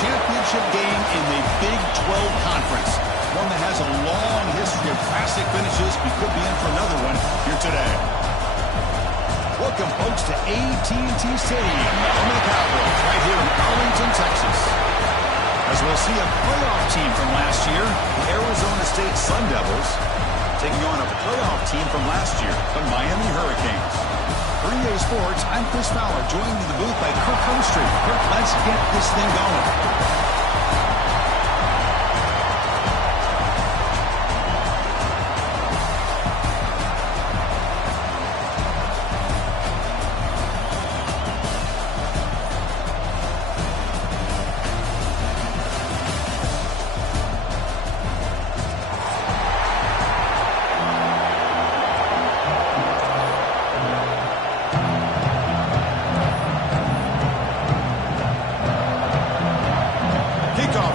championship game in the Big 12 Conference. One that has a long history of classic finishes. We could be in for another one here today. Welcome, folks, to AT&T Stadium, home of the Cowboys, right here in Arlington, Texas. As we'll see a playoff team from last year, the Arizona State Sun Devils, taking on a playoff team from last year, the Miami Hurricanes. For EA Sports, I'm Chris Fowler, joined in the booth by Kirk Homestreet. Kirk, let's get this thing going.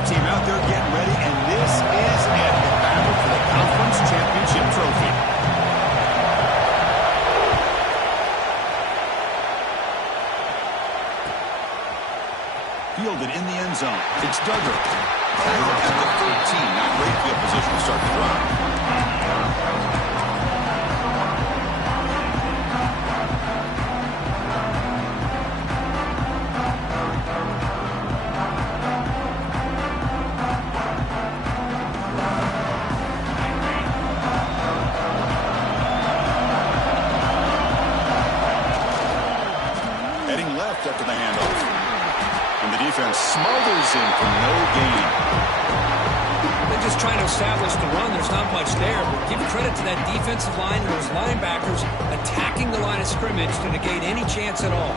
Team out there getting ready, and this is it, the battle for the conference championship trophy. Fielded in the end zone. It's Duggar. Tackle at the 13. Not great field position to start the drive. After the handoff. And the defense smothers him for no gain. They're just trying to establish the run. There's not much there, but give credit to that defensive line and those linebackers attacking the line of scrimmage to negate any chance at all.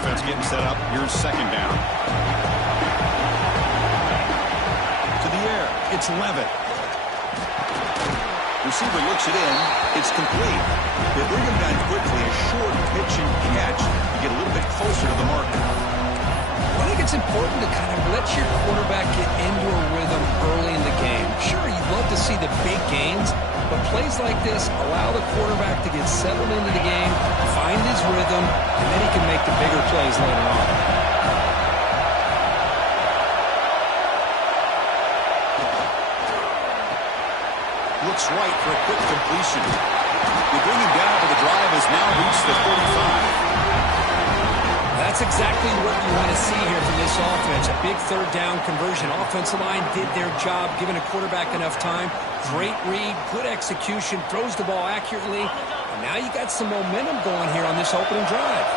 Offense getting set up. Here's second down. To the air. It's Levitt. Receiver looks it in. It's complete. They bring him down quickly. A short pitch and catch to get a little bit closer to the marker. I think it's important to kind of let your quarterback get into a rhythm early in the game. Sure, you'd love to see the big gains, but plays like this allow the quarterback to get settled into the game, find his rhythm, and then he can make the bigger plays later on. Looks right for a quick completion. They bring him down, but the drive has now reached the 35. That's exactly what you want to see here from this offense. A big third down conversion. Offensive line did their job, giving a quarterback enough time. Great read, good execution, throws the ball accurately. And now you got some momentum going here on this opening drive.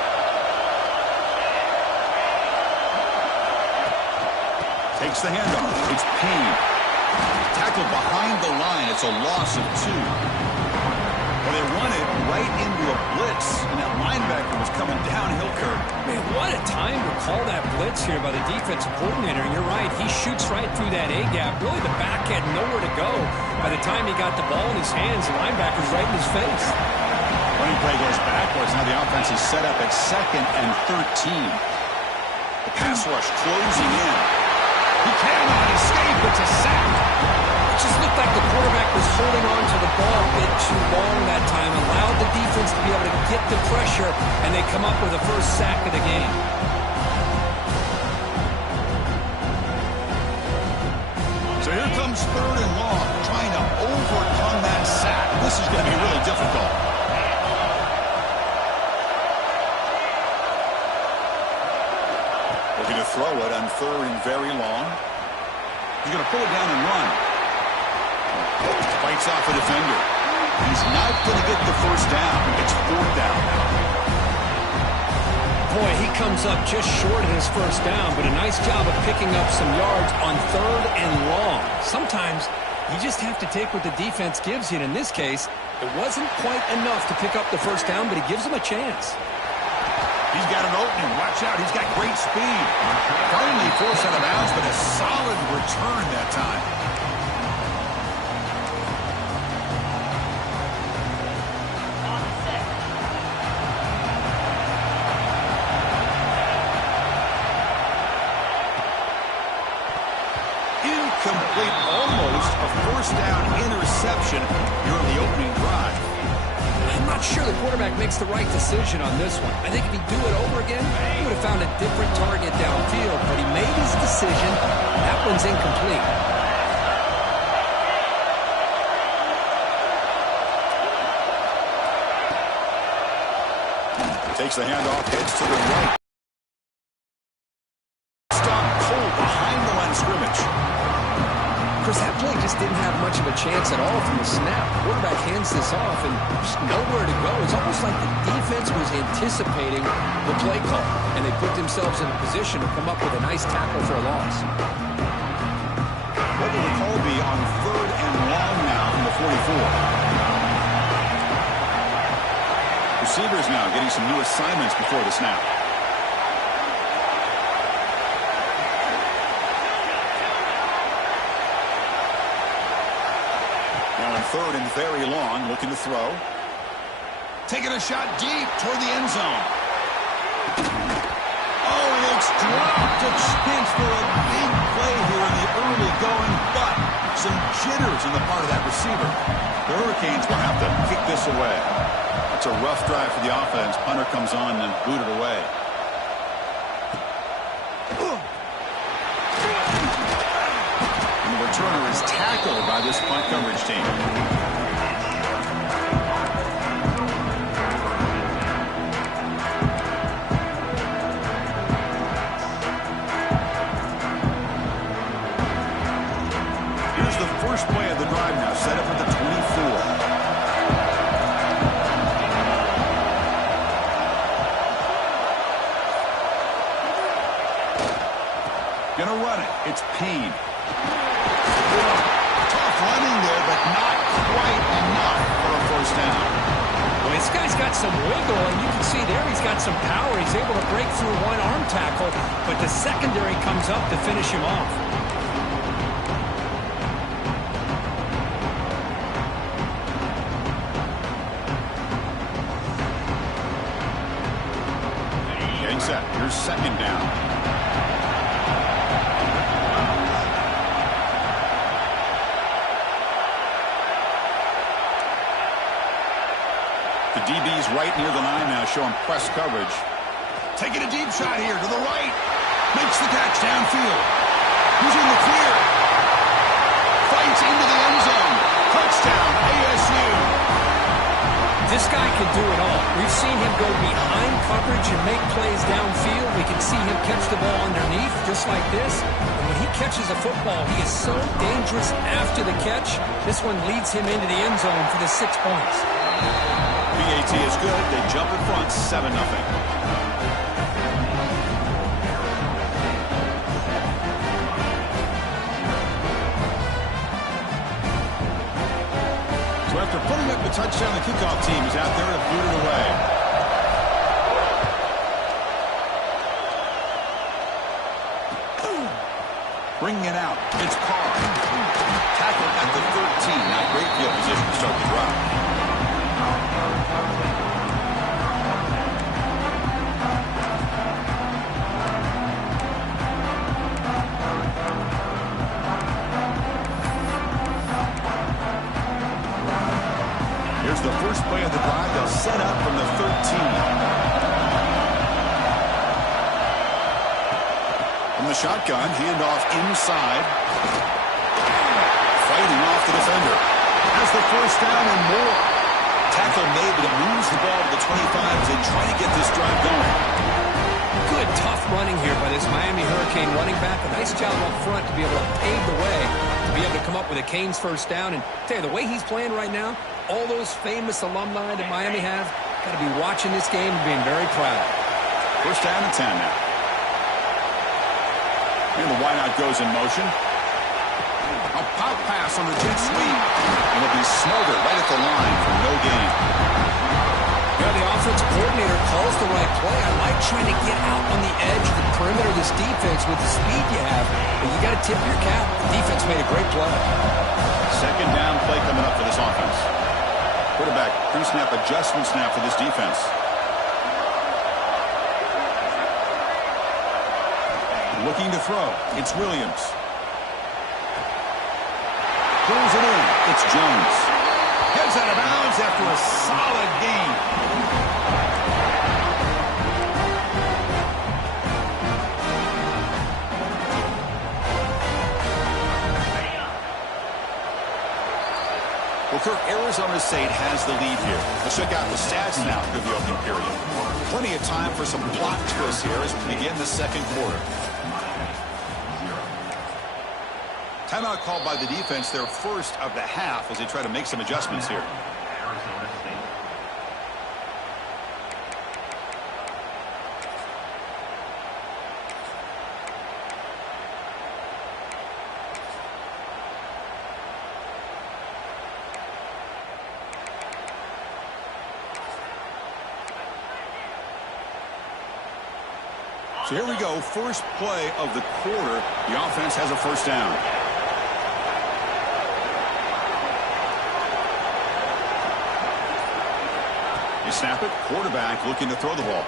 Takes the handoff. It's Payne. Tackled behind the line. It's a loss of 2. Well, they run it right into a blitz, and that linebacker was coming downhill curve. Man, what a time to call that blitz here by the defensive coordinator. And you're right, he shoots right through that A-gap. Really, the back had nowhere to go. By the time he got the ball in his hands, the linebacker's right in his face. Running play goes backwards. Now the offense is set up at 2nd and 13. The pass rush closing in. He cannot escape. It's a sack. It just looked like the quarterback was holding on to the ball a bit too long that time. Allowed the defense to be able to get the pressure, and they come up with the first sack of the game. So here comes 3rd and long, trying to overcome that sack. This is going to be really difficult. Looking to throw it on 3rd and very long. He's going to pull it down and run. Fights off a defender. He's not going to get the first down. It's 4th down now. Boy, he comes up just short of his first down, but a nice job of picking up some yards on 3rd and long. Sometimes you just have to take what the defense gives you, and in this case, it wasn't quite enough to pick up the first down, but he gives them a chance. He's got an opening. Watch out. He's got great speed. Finally forced out of bounds, but a solid return that time. Incomplete, almost a first down interception here in the opening drive. not sure the quarterback makes the right decision on this one. I think if he'd do it over again, he would have found a different target downfield, but he made his decision. That one's incomplete. Takes the handoff, heads to the right. Stop cold behind the line of scrimmage. Chris, that play just didn't have much of a chance at all from the snap. Quarterback hands this off and just nowhere to go. It's almost like the defense was anticipating the play call, and they put themselves in a position to come up with a nice tackle for a loss. What will the call be on 3rd and long now from the 44? Receivers now getting some new assignments before the snap. Now on 3rd and very long, looking to throw. Taking a shot deep toward the end zone. Oh, and it's dropped a chance for a big play here in the early going, but some jitters on the part of that receiver. The Hurricanes will have to kick this away. It's a rough drive for the offense. Punter comes on and booted away. And the returner is tackled by this punt coverage team. Here's the first play of the drive now, set up at the 24. Gonna run it. It's Payne. Tough running there, but not quite enough for a first down. Well, this guy's got some wiggle, and you can see there he's got some power. He's able to break through one arm tackle, but the secondary comes up to finish him off. Getting set. Here's 2nd down. The DB's right near the line now, showing press coverage. Taking a deep shot here to the right. Makes the catch downfield. He's in the clear. Fights into the end zone. Touchdown, ASU. This guy can do it all. We've seen him go behind coverage and make plays downfield. We can see him catch the ball underneath, just like this. And when he catches a football, he is so dangerous after the catch. This one leads him into the end zone for the 6 points. BAT is good. They jump in front, 7-0. So after putting up the touchdown, the kickoff team is out there to boot it away. Bringing it out. It's Carr. Tackled at the 13. Not great field position to start the drive. Here's the first play of the drive. They'll set up from the 13. From the shotgun, handoff inside. Fighting off the defender. Has the first down and more. Tackle made, but it moves the ball to the 25 as they try to get this drive going. Good, tough running here by this Miami Hurricane running back. A nice job up front to be able to pave the way, to be able to come up with a Canes first down. And tell you, the way he's playing right now, all those famous alumni that Miami have, got to be watching this game and being very proud. First down and 10 now. And the wideout goes in motion. A pop pass on the jet sweep. And it'll be smothered right at the line for no gain. Yeah, the offensive coordinator calls the right play. I like trying to get out on the edge of the perimeter of this defense with the speed you have. But you got to tip your cap. The defense made a great play. Second down play coming up for this offense. Quarterback pre-snap adjustment snap for this defense. Looking to throw. It's Williams. Pulls it in. It's Jones. Heads out of bounds after a solid gain. Well, Kirk, Arizona State has the lead here. Let's check out the stats now for the opening period. Plenty of time for some plot twists here as we begin the second quarter. Timeout called by the defense, their first of the half, as they try to make some adjustments here. So here we go, first play of the quarter. The offense has a first down. They snap it, quarterback looking to throw the ball.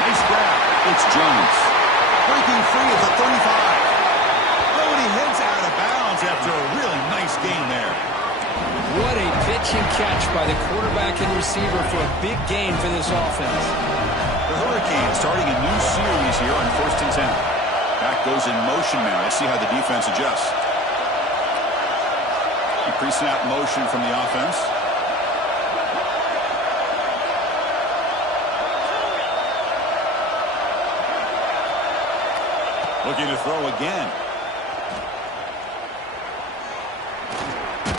Nice grab. It's Jones. Breaking free at the 35. Oh, and he heads out of bounds after a really nice gain there. What a pitch and catch by the quarterback and receiver for a big gain for this offense. The Hurricanes starting a new series here on 1st and 10. Back goes in motion now. Let's see how the defense adjusts. Pre-snap motion from the offense. Looking to throw again.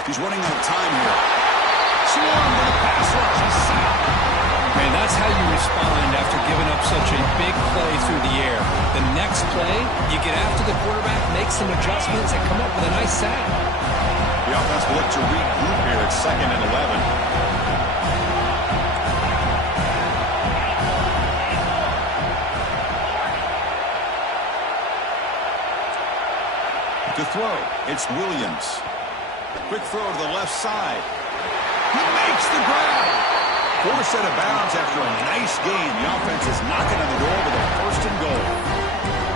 He's running out of time here. Swarm with a pass rush. He's sacked. Man, that's how you respond after giving up such a big play through the air. The next play, you get after the quarterback, make some adjustments, and come up with a nice sack. The offense will look to regroup here at 2nd and 11. To throw, it's Williams. Quick throw to the left side. He makes the grab. Forced out of bounds after a nice gain. The offense is knocking on the door with a 1st and goal.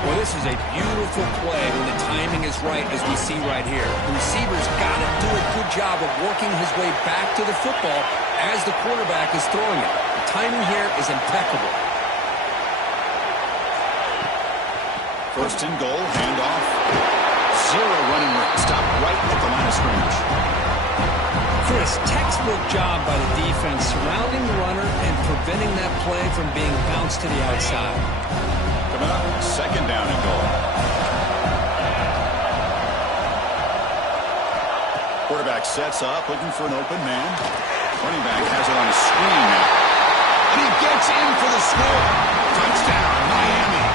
Well, this is a beautiful play when the timing is right, as we see right here. The receiver's got to do a good job of working his way back to the football as the quarterback is throwing it. The timing here is impeccable. 1st and goal, handoff. Zero running room. Stop right at the line of scrimmage. Chris, textbook job by the defense surrounding the runner and preventing that play from being bounced to the outside. Coming up, 2nd down and goal. Quarterback sets up, looking for an open man. Running back has it on a screen now. And he gets in for the score. Touchdown, Miami.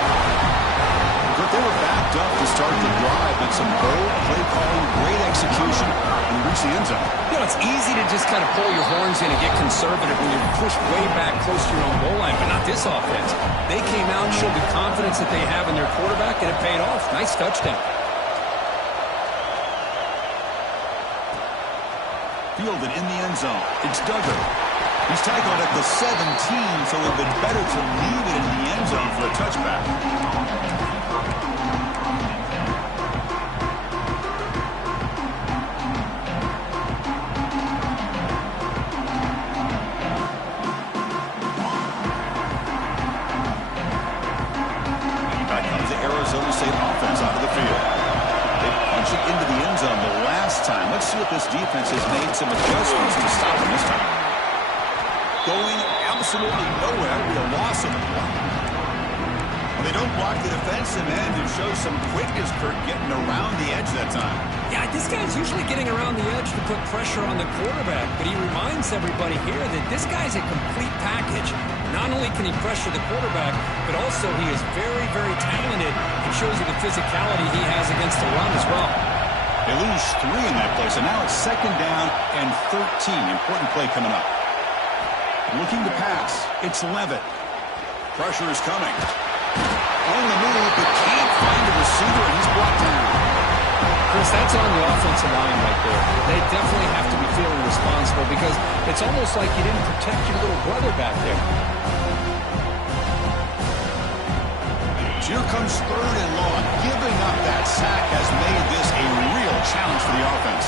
But they were backed up to start the drive, but some bold play calling, great execution, and reach the end zone. You know, it's easy to just kind of pull your horns in and get conservative when you're pushed way back close to your own goal line, but not this offense. They came out and showed the confidence that they have in their quarterback, and it paid off. Nice touchdown. Fielded in the end zone. It's Duggar. He's tackled at the 17, so it would have been better to leave it in the end zone for a touchback. Arizona State offense out of the field. They punch it into the end zone the last time. Let's see if this defense has made some adjustments to stop them this time. Going absolutely nowhere. It'll be a loss of the play. They don't block the defensive end and show some quickness, Kirk, getting around the edge that time. Yeah, this guy's usually getting around the edge to put pressure on the quarterback, but he reminds everybody here that this guy's a complete package. Not only can he pressure the quarterback, but also he is very, very talented and shows you the physicality he has against the run as well. They lose 3 in that play, so now it's 2nd down and 13. Important play coming up. Looking to pass. It's Levitt. Pressure is coming. On the move, but can't find the receiver, and he's brought down. Chris, that's on the offensive line right there. They definitely have to be feeling responsible because it's almost like you didn't protect your little brother back there. Here comes 3rd and long. Giving up that sack has made this a real challenge for the offense.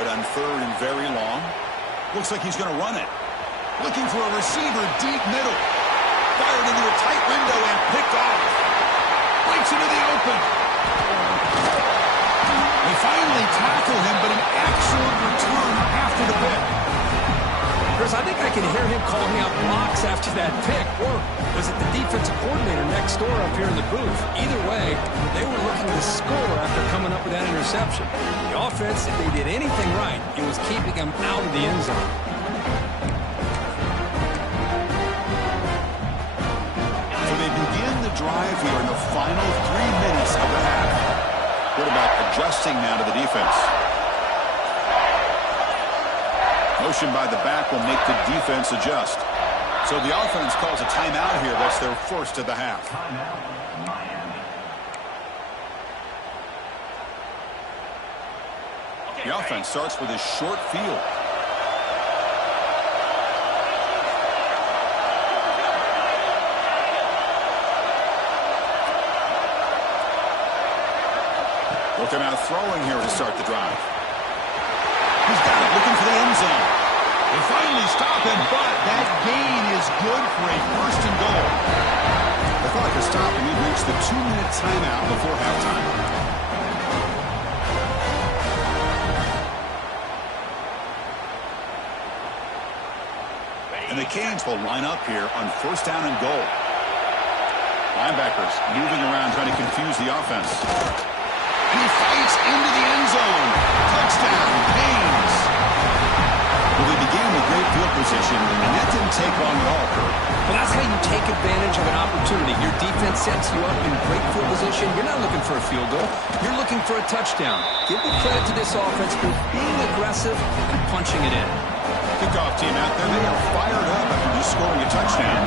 it on 3rd and very long. Looks like he's going to run it. Looking for a receiver deep middle. Fired into a tight window and picked off. Breaks into the open. They finally tackle him, but an excellent return after the pick. Chris, I think I can hear him calling out blocks after that pick. Or was it the defensive coordinator next door up here in the booth? Either way, they were looking to score after coming up with that interception. The offense, if they did anything right, it was keeping them out of the end zone. So they begin the drive here in the final 3 minutes of the half. Quarterback adjusting now to the defense. Motion by the back will make the defense adjust. So the offense calls a timeout here. That's their first of the half. The offense starts with a short field. Looking out throwing here to start the drive. He's got it, looking for the end zone. They finally stop him, but that gain is good for a 1st and goal. The clock has stopped, and we've reached the 2-minute timeout before halftime. And the Canes will line up here on 1st down and goal. Linebackers moving around, trying to confuse the offense. And he fights into the end zone. Touchdown, Canes. Well, they began with great field position, and that didn't take long at all, Kurt. Well, that's how you take advantage of an opportunity. Your defense sets you up in great field position. You're not looking for a field goal. You're looking for a touchdown. Give the credit to this offense for being aggressive and punching it in. Kickoff team out there. They are fired up after just scoring a touchdown.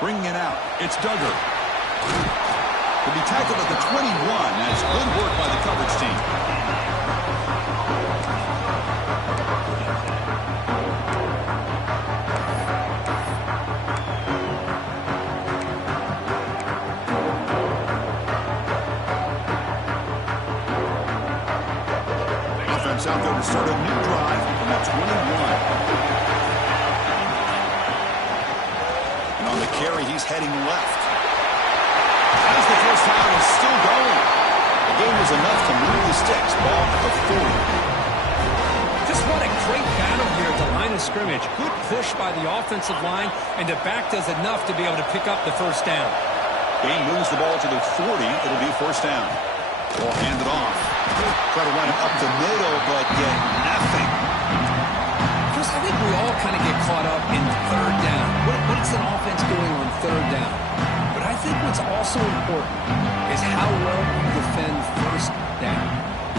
Bringing it out. It's Duggar. He'll be tackled at the 21. That's good work by the coverage team. Offense out there to start a new drive from the 21. On the carry, he's heading left. As the first down is still going. The game is enough to move the sticks. Ball at the 40. Just what a great battle here at the line of scrimmage. Good push by the offensive line, and the back does enough to be able to pick up the first down. Game moves the ball to the 40. It'll be 1st down. Ball handed off. Try to run it up the middle, but get nothing. Chris, I think we all kind of get caught up in 3rd down. What is an offense doing on 3rd down? But I think what's also important is how well you defend 1st down.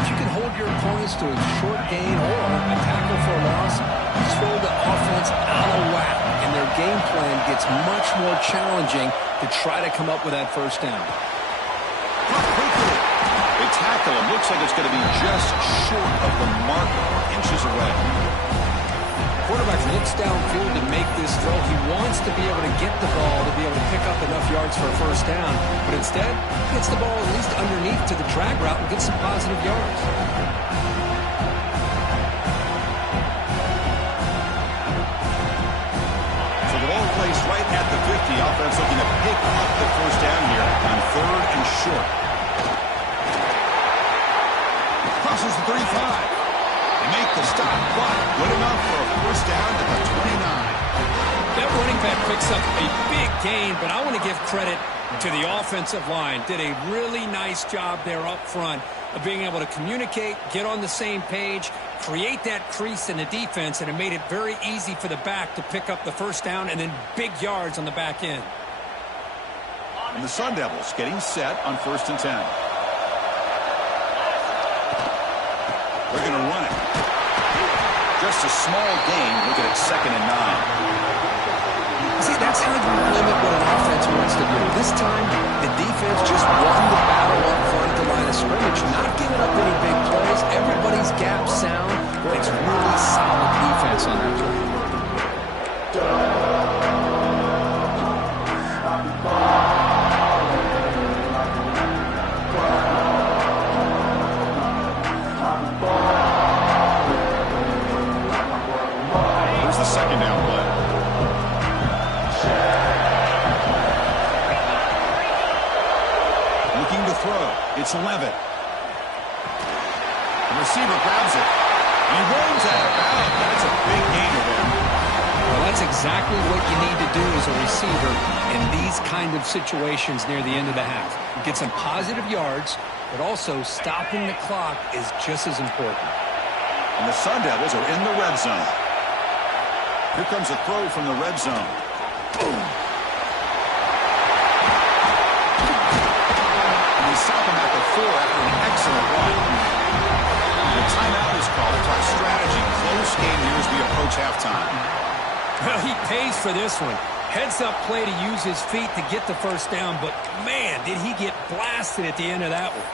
If you can hold your opponents to a short gain or a tackle for a loss, you throw the offense out of whack, and their game plan gets much more challenging to try to come up with that 1st down. They tackle him. Looks like it's going to be just short of the mark, inches away. Quarterback looks downfield to make this throw. He wants to be able to get the ball to be able to pick up enough yards for a 1st down. But instead, he gets the ball at least underneath to the drag route and gets some positive yards. So the ball placed right at the 50. Offense looking to pick up the 1st down here on 3rd and short. Crosses the 35. They make the stop, but good enough for a 1st down at the 29. That running back picks up a big gain, but I want to give credit to the offensive line. Did a really nice job there up front of being able to communicate, get on the same page, create that crease in the defense, and it made it very easy for the back to pick up the 1st down and then big yards on the back end. And the Sun Devils getting set on 1st and 10. They're going to run it. Just a small gain. Looking at 2nd and 9. See, that's how you limit what an offense wants to do. This time, the defense just won the battle up front at the line of scrimmage, not giving up any big plays. Everybody's gap sound. It's really solid defense on that play. looking to throw. It's Levitt. The receiver grabs it. He runs out of bounds. That's a big gainer there. Well, that's exactly what you need to do as a receiver in these kind of situations near the end of the half. Get some positive yards, but also stopping the clock is just as important. And the Sun Devils are in the red zone. Here comes a throw from the red zone. Boom. And they stop him at the 4 after an excellent run. The timeout is called. It's our strategy. Close game here as we approach halftime. Well, he pays for this one. Heads-up play to use his feet to get the first down, but, man, did he get blasted at the end of that one.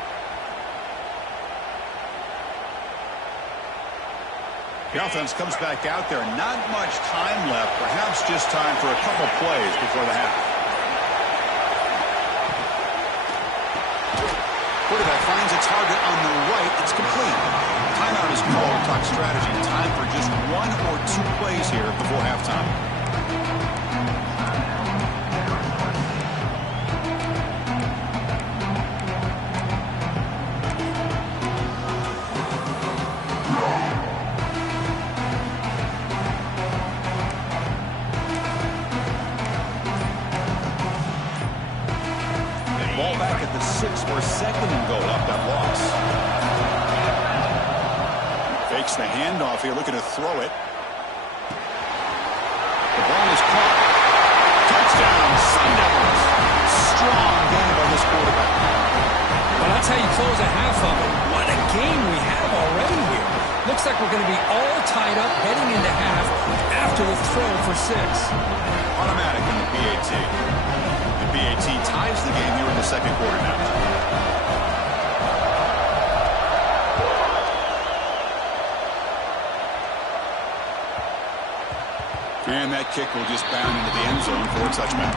The offense comes back out there. Not much time left. Perhaps just time for a couple plays before the half. Quarterback finds a target on the right. It's complete. Timeout is called. Talk strategy. Time for just 1 or 2 plays here before halftime. Ball back at the 6 for 2nd and goal off that loss. Fakes the handoff here, looking to throw it. The ball is caught. Touchdown, Sun Devils. Strong game by this quarterback. Well, that's how you close a half of it. What a game we have already here. Looks like we're going to be all tied up heading into half after the throw for 6. Automatic in the PAT. BAT ties the game here in the second quarter now. And that kick will just bound into the end zone for a touchback.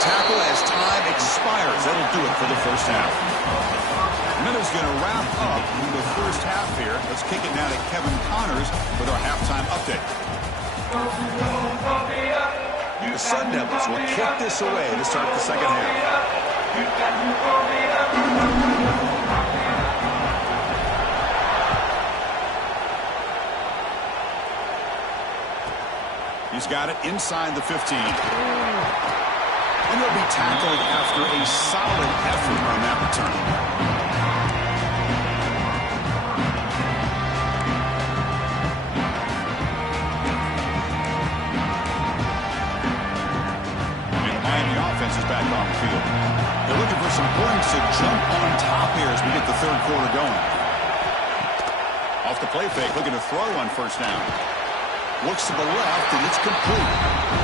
Tackle as time expires. That'll do it for the first half. Miller's going to wrap up the first half here. Let's kick it now to Kevin Connors with our halftime update. The Sun Devils will kick this away to start the second half. He's got it inside the 15. And he'll be tackled after a solid effort on that return. And the Miami offense is back on the field. They're looking for some points to jump on top here as we get the third quarter going. Off the play fake, looking to throw on first down. Looks to the left, and it's complete.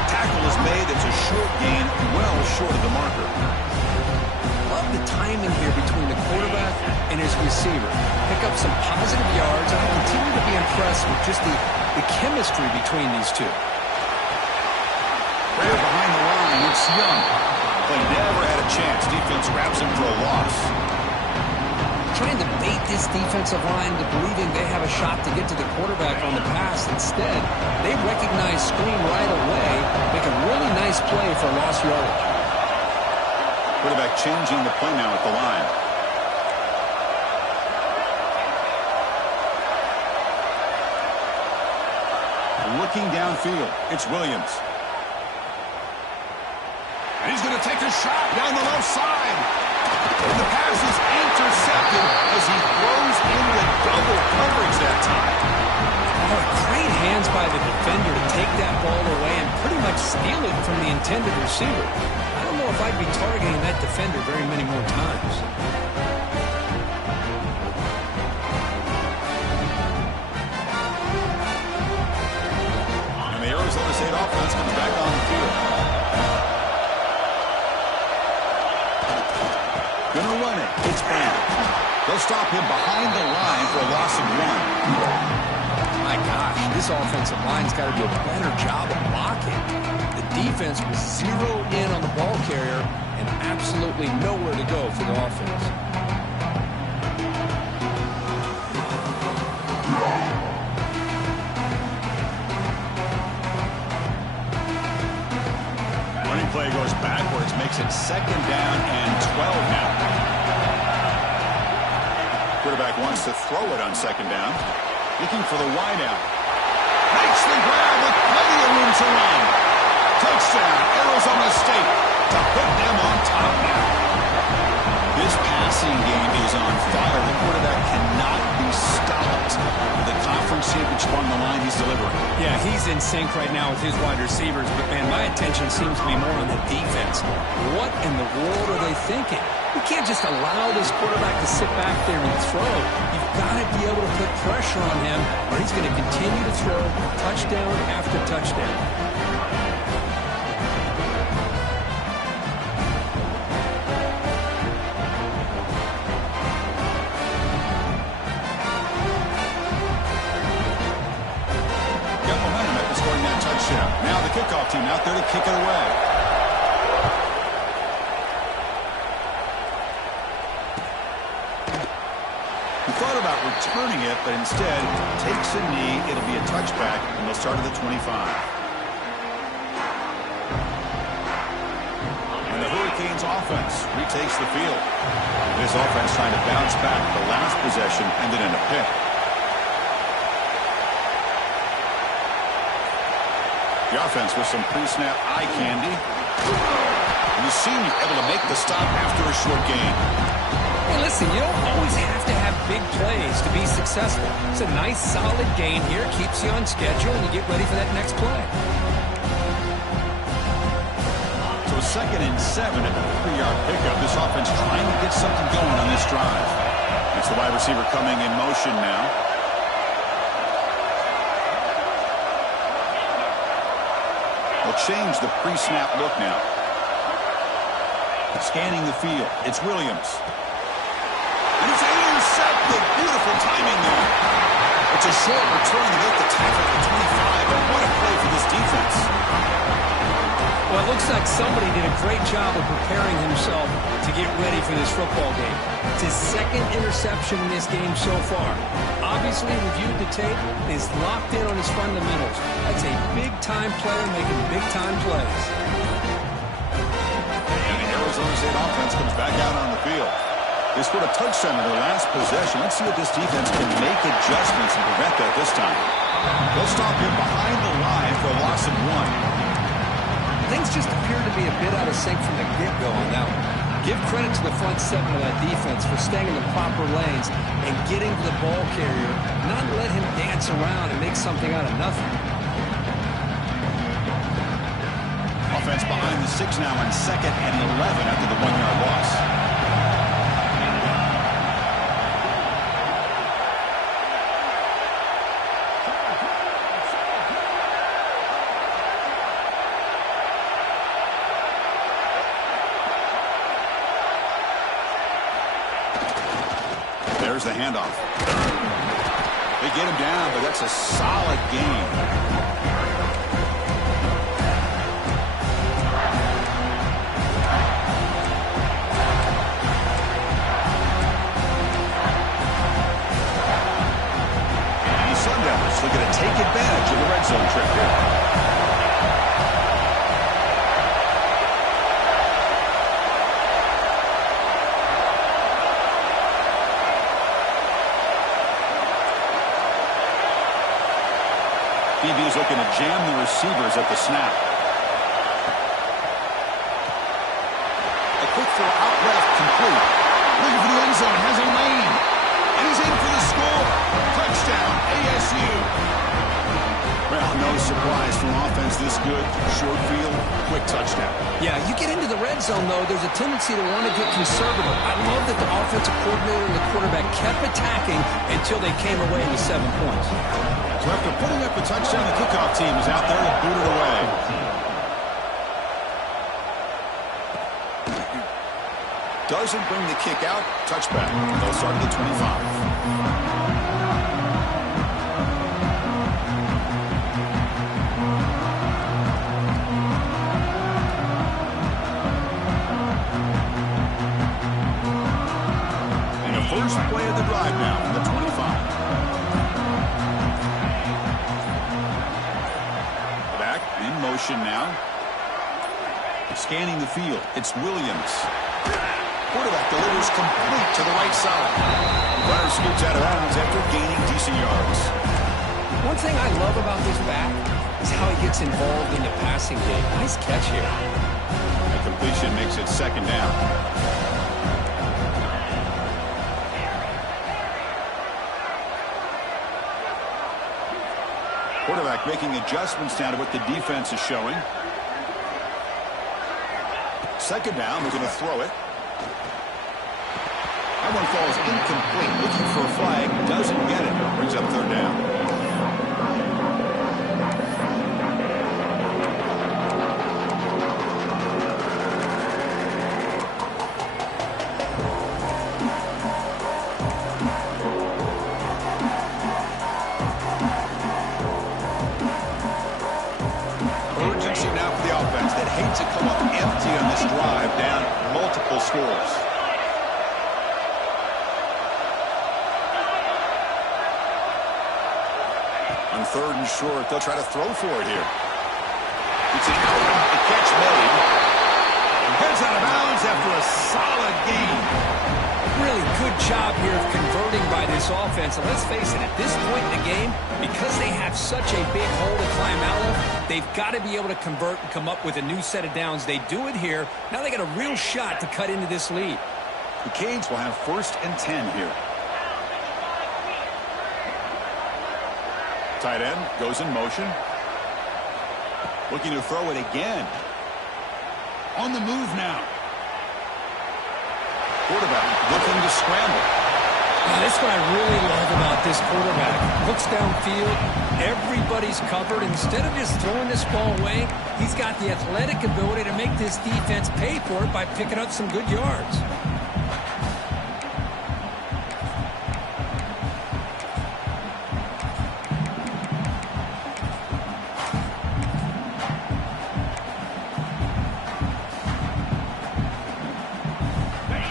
Tackle is made. It's a short gain, well short of the marker. Love the timing here between the quarterback and his receiver. Pick up some positive yards, and I continue to be impressed with just the chemistry between these two. Right behind the line, it's Young. But never had a chance. Defense grabs him for a loss. Trying to bait this defensive line to believing they have a shot to get to the quarterback on the pass. Instead, they recognize screen right away, make a really nice play for lost yardage. Quarterback changing the play now at the line. Looking downfield, it's Williams. And he's going to take a shot down the left side. And the pass is intercepted as he throws in the double coverage that time. Oh, great hands by the defender to take that ball away and pretty much steal it from the intended receiver. I don't know if I'd be targeting that defender very many more times. And the Arizona State offense comes back on the field. Gonna run it. It's Brown. They'll stop him behind the line for a loss of 1. this offensive line's got to do a better job of blocking. The defense was zeroed in on the ball carrier and absolutely nowhere to go for the offense. Running play goes backwards, makes it 2nd down and 12 now. Quarterback wants to throw it on 2nd down. Looking for the wideout. Makes the grab with plenty of room to run. Touchdown, Arizona State, to put them on top now. This passing game is on fire. The quarterback cannot be stopped. With the conference championship on the line, he's delivering. Yeah, he's in sync right now with his wide receivers, but, man, my attention seems to be more on the defense. What in the world are they thinking? You can't just allow this quarterback to sit back there and throw. You've got to be able to put pressure on him, or he's going to continue to throw touchdown after touchdown. Now the kickoff team out there to kick it away. He thought about returning it, but instead takes a knee. It'll be a touchback, and they'll start at the 25. And the Hurricanes offense retakes the field. This offense trying to bounce back. The last possession ended in a pick. The offense with some pre-snap eye candy. You see him able to make the stop after a short gain. Hey, listen, you don't always have to have big plays to be successful. It's a nice, solid gain here. Keeps you on schedule, and you get ready for that next play. So 2nd and 7 at the 3-yard pickup. This offense trying to get something going on this drive. It's the wide receiver coming in motion now. They'll change the pre-snap look now. Scanning the field. It's Williams. And it's intercepted. Beautiful timing there. It's a short return to get the tackle at the 25. And what a play for this defense. Well, it looks like somebody did a great job of preparing himself to get ready for this football game. It's his 2nd interception in this game so far. Obviously reviewed the tape and is locked in on his fundamentals. That's a big-time player making big-time plays. And the Arizona State offense comes back out on the field. They scored a touchdown in their last possession. Let's see if this defense can make adjustments and prevent that this time. They'll stop him behind the line for a loss of 1. Things just appear to be a bit out of sync from the get-go on that one. Give credit to the front 7 of that defense for staying in the proper lanes and getting to the ball carrier, not let him dance around and make something out of nothing. Offense behind the 6 now on 2nd and 11 after the 1-yard loss. There's the handoff. They get him down, but that's a solid gain. And the Sundowns looking to take advantage of the red zone trip here. DB is looking to jam the receivers at the snap. A quick throw out left, complete. Looking for the end zone, has a lane. And he's in for the score. Touchdown, ASU. Well, no surprise from offense this good. Short field, quick touchdown. Yeah, you get into the red zone, though, there's a tendency to want to get conservative. I love that the offensive coordinator and the quarterback kept attacking until they came away with 7 points. So after putting up a touchdown, the kickoff team is out there to boot it away. Doesn't bring the kick out. Touchback. They'll start at the 25. motion now. Scanning the field. It's Williams. Quarterback delivers complete to the right side. Runner scoots out of bounds after gaining decent yards. One thing I love about this back is how he gets involved in the passing game. Nice catch here. A completion makes it second down. Quarterback making adjustments now to what the defense is showing. Second down, they're going to throw it. That one falls incomplete. Looking for a flag, doesn't get it. Brings up third down. Urgency now for the offense that hates to come up empty on this drive, down multiple scores. On third and short, they'll try to throw for it here. It's an out, the catch made. And heads out of bounds after a solid gain. Really good job here of converting by this offense. And let's face it, at this point in the game, because they have such a big hole to climb out of, they've got to be able to convert and come up with a new set of downs. They do it here. Now they got a real shot to cut into this lead. The Canes will have 1st and 10 here. Tight end goes in motion. Looking to throw it again. On the move now. Quarterback looking to scramble. Now, that's what I really love about this quarterback. Looks downfield. Everybody's covered. Instead of just throwing this ball away, he's got the athletic ability to make this defense pay for it by picking up some good yards.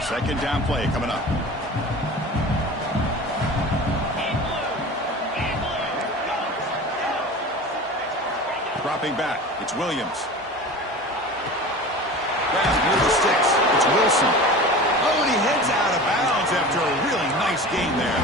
Second down play coming up. Dropping back. It's Williams. Grab near the sticks. It's Wilson. Oh, and he heads out of bounds after a really nice gain there.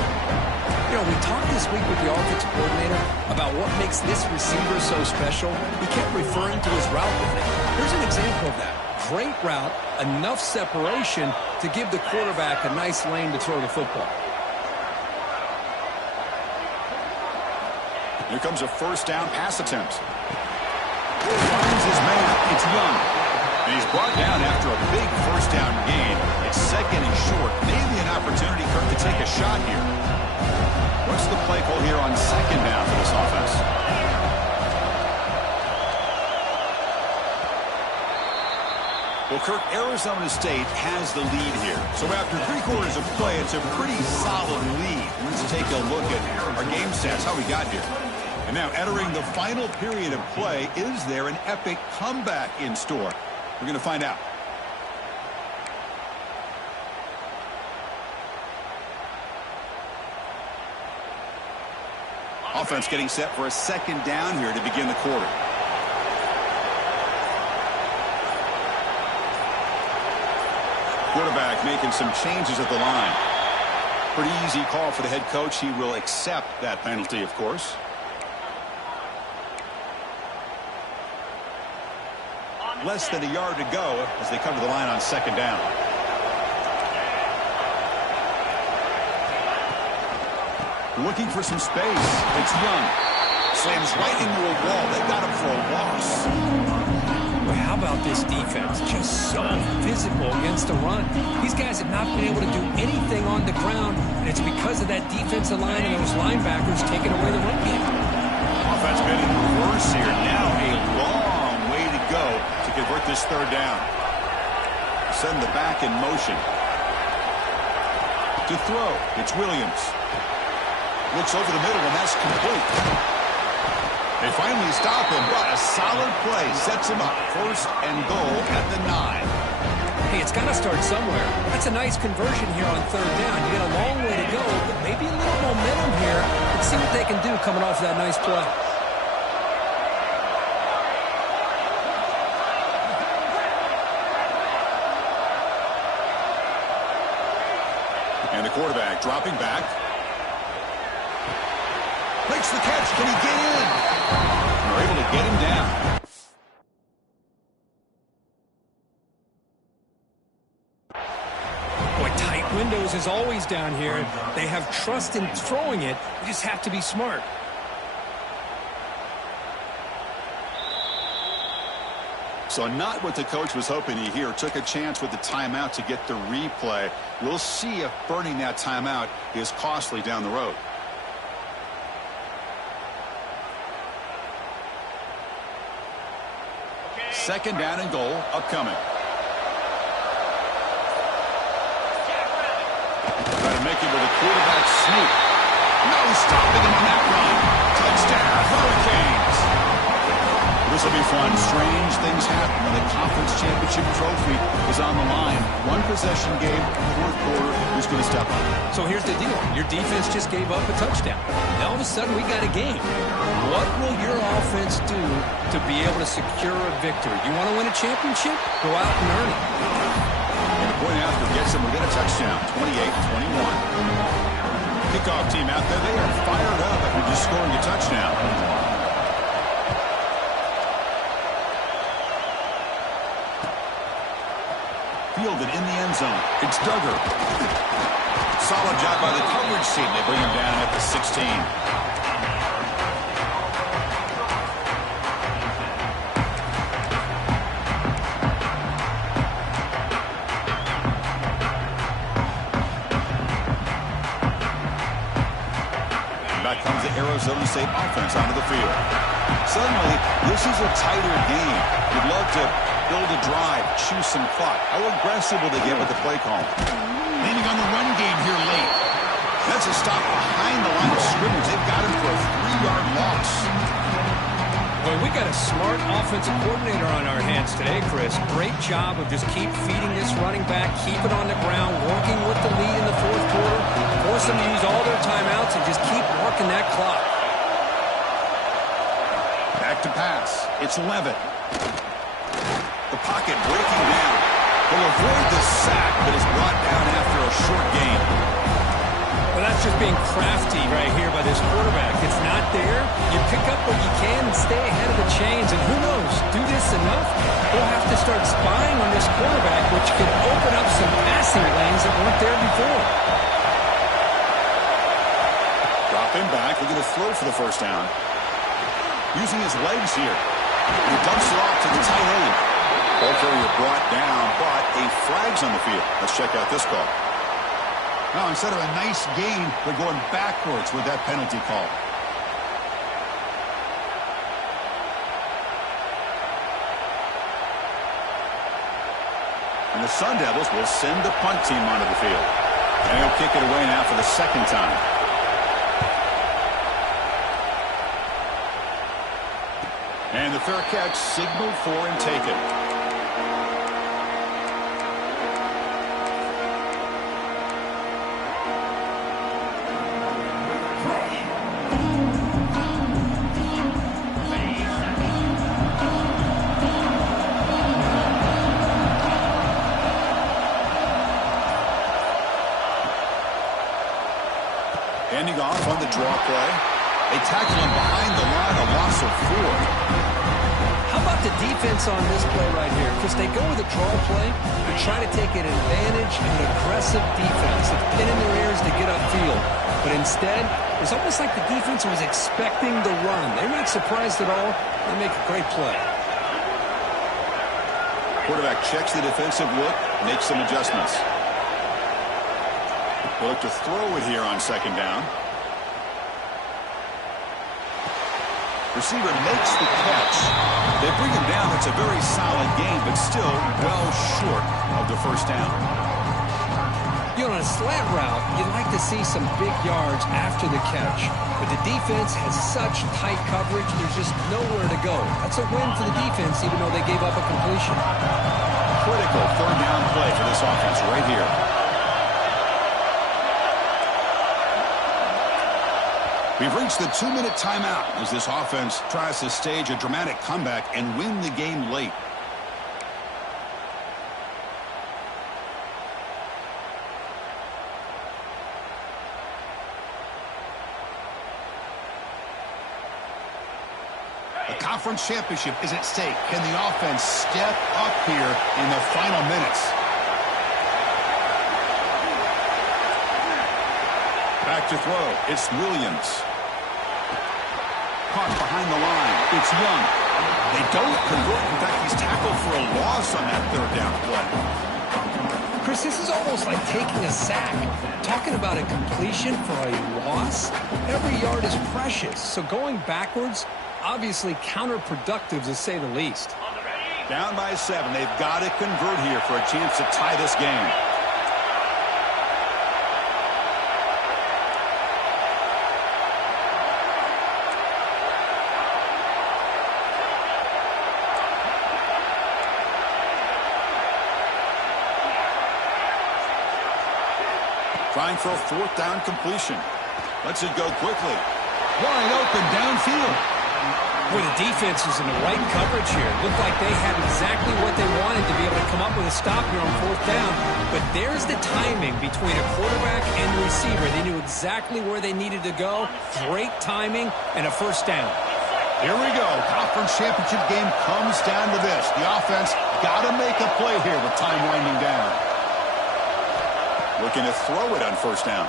You know, we talked this week with the offensive coordinator about what makes this receiver so special. He kept referring to his route running. Here's an example of that. Great route, enough separation to give the quarterback a nice lane to throw the football. Here comes a first down pass attempt. Finds his man. It's Young. And he's brought down after a big first down gain. It's second and short. Maybe an opportunity, Kirk, to take a shot here. What's the play call here on second down for this offense? Well, Kirk, Arizona State has the lead here. So after 3/4 of play, it's a pretty solid lead. Let's take a look at our game stats, how we got here. And now entering the final period of play, is there an epic comeback in store? We're going to find out. Offense getting set for a second down here to begin the quarter. Quarterback making some changes at the line. Pretty easy call for the head coach. He will accept that penalty, of course. Less than a yard to go as they come to the line on second down. Looking for some space. It's Young. Slams right into a wall. They got him for a loss. Well, how about this defense? Just so physical against the run. These guys have not been able to do anything on the ground, and it's because of that defensive line and those linebackers taking away the run game. Offense been in reverse here. Now a long way to go to convert this third down. Send the back in motion. To throw, it's Williams. Looks over the middle, and that's complete. They finally stop him, but a solid play sets him up. First and goal at the 9. Hey, it's got to start somewhere. That's a nice conversion here on third down. You got a long way to go, but maybe a little momentum here. Let's see what they can do coming off that nice play. quarterback dropping back. Makes the catch. Can he get in? They're able to get him down. Boy, tight windows is always down here. They have trust in throwing it. You just have to be smart. So not what the coach was hoping to hear. Took a chance with the timeout to get the replay. We'll see if burning that timeout is costly down the road. Second down and goal upcoming. Try to make it with a quarterback sneak. No stopping him on that run. Touchdown, Hurricanes. This will be fun. Strange things happen when the conference championship trophy is on the line. One possession game, fourth quarter, who's going to step up? So here's the deal. Your defense just gave up a touchdown. Now all of a sudden we got a game. What will your offense do to be able to secure a victory? You want to win a championship? Go out and earn it. And the point after gets them within a touchdown, 28-21. Kickoff team out there, they are fired up after just scoring a touchdown. Fielded in the end zone. It's Duggar. Solid job by the coverage team. They bring him down at the 16. Back comes the Arizona State offense onto the field. Suddenly, this is a tighter game. You'd love to build a drive, choose some clock. How aggressive will they get with the play call? Leaning on the run game here late. That's a stop behind the line of scrimmage. They've got him for a 3-yard loss. Well, we got a smart offensive coordinator on our hands today, Chris. Great job of just keep feeding this running back, keep it on the ground, working with the lead in the fourth quarter, force them to use all their timeouts, and just keep working that clock. Back to pass. It's Levitt. The pocket breaking down. Will avoid the sack, but is brought down after a short gain. Well, that's just being crafty right here by this quarterback. It's not there. You pick up what you can and stay ahead of the chains. And who knows, do this enough, we'll have to start spying on this quarterback, which could open up some passing lanes that weren't there before. Dropping back, looking to throw for the first down. Using his legs here. He dumps it off to the tight end. Ball carrier brought down, but a flag's on the field. Let's check out this call. Now, instead of a nice gain, they're going backwards with that penalty call. And the Sun Devils will send the punt team onto the field. And he'll kick it away now for the second time. And the fair catch signaled for and taken. Ending off on the draw play. They tackle him behind the line, a loss of 4. How about the defense on this play right here? Because they go with a draw play and try to take an advantage of an aggressive defense. It's pinning their ears to get upfield. But instead, it's almost like the defense was expecting the run. They're not surprised at all. They make a great play. Quarterback checks the defensive look, makes some adjustments. We'll look to throw it here on second down. Receiver makes the catch. They bring him down. It's a very solid game, but still well short of the first down. You know, on a slant route, you'd like to see some big yards after the catch. But the defense has such tight coverage, there's just nowhere to go. That's a win for the defense, even though they gave up a completion. Critical third down play for this offense right here. We've reached the 2-minute timeout as this offense tries to stage a dramatic comeback and win the game late. The conference championship is at stake. Can the offense step up here in the final minutes? Back to throw. It's Williams. Caught behind the line. It's Young. They don't convert. In fact, he's tackled for a loss on that third down play. Chris, this is almost like taking a sack. Talking about a completion for a loss, every yard is precious. So going backwards, obviously counterproductive to say the least. Down by 7. They've got to convert here for a chance to tie this game. Trying for a fourth down completion. Lets it go quickly. Wide open downfield. Boy, the defense was in the right coverage here. Looked like they had exactly what they wanted to be able to come up with a stop here on fourth down. But there's the timing between a quarterback and the receiver. They knew exactly where they needed to go. Great timing and a first down. Here we go. Conference championship game comes down to this. The offense got to make a play here with time winding down. Looking to throw it on first down.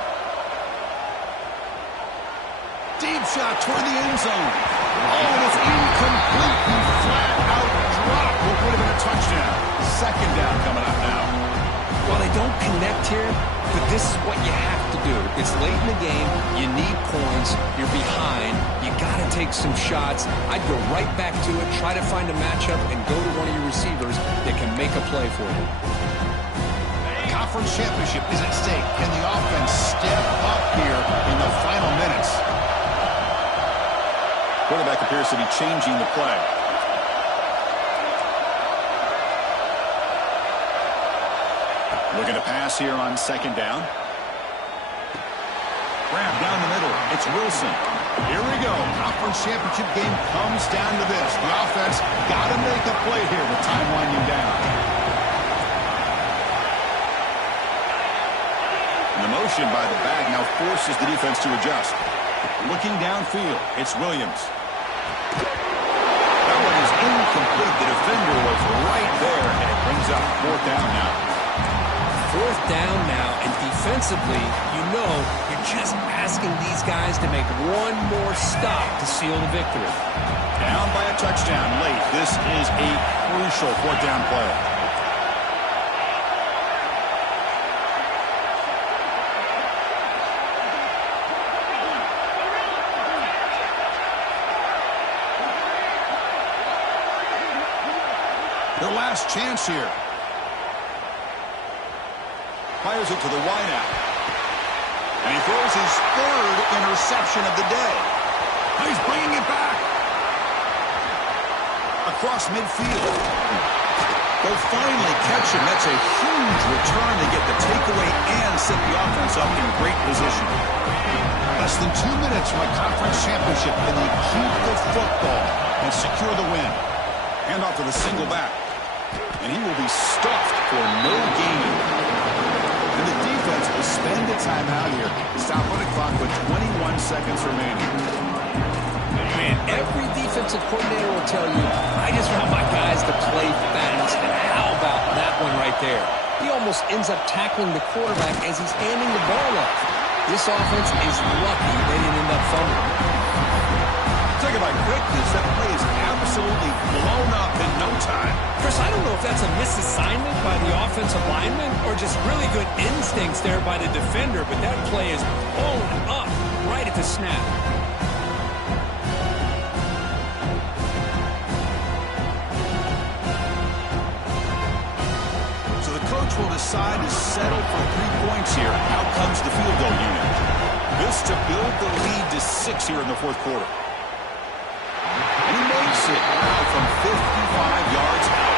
Deep shot toward the end zone. Oh, and it's incomplete. He flat out dropped what would have been a touchdown. Second down coming up now. Well, they don't connect here, but this is what you have to do. It's late in the game. You need points. You're behind. You got to take some shots. I'd go right back to it, try to find a matchup, and go to one of your receivers that can make a play for you. Conference championship is at stake. Can the offense step up here in the final minutes? Quarterback appears to be changing the play. Looking to pass here on second down. Grab down the middle. It's Wilson. Here we go. Conference championship game comes down to this. The offense got to make a play here with time winding down. The motion by the back now forces the defense to adjust. Looking downfield, it's Williams. That one is incomplete. The defender was right there, and it brings up fourth down now. Fourth down now, and defensively, you know you're just asking these guys to make one more stop to seal the victory. Down by a touchdown late. This is a crucial fourth down play. Their last chance here. Fires it to the wideout. And he throws his third interception of the day. Oh, he's bringing it back. Across midfield. They'll finally catch him. That's a huge return to get the takeaway and set the offense up in great position. Less than 2 minutes from a conference championship. Can they keep the football and secure the win? Hand off to the single back. And he will be stuffed for no gain. And the defense will spend the time out here. Stop on the clock with 21 seconds remaining. Man, every defensive coordinator will tell you, I just want my guys to play fast. And how about that one right there? He almost ends up tackling the quarterback as he's handing the ball off. This offense is lucky they didn't end up fumbling. Talking about quickness, that play is absolutely blown up in no time. Chris, I don't know if that's a misassignment by the offensive lineman or just really good instincts there by the defender, but that play is blown up right at the snap. So the coach will decide to settle for 3 points here. Out comes the field goal unit. This to build the lead to 6 here in the fourth quarter. And he makes it now from 55 yards out.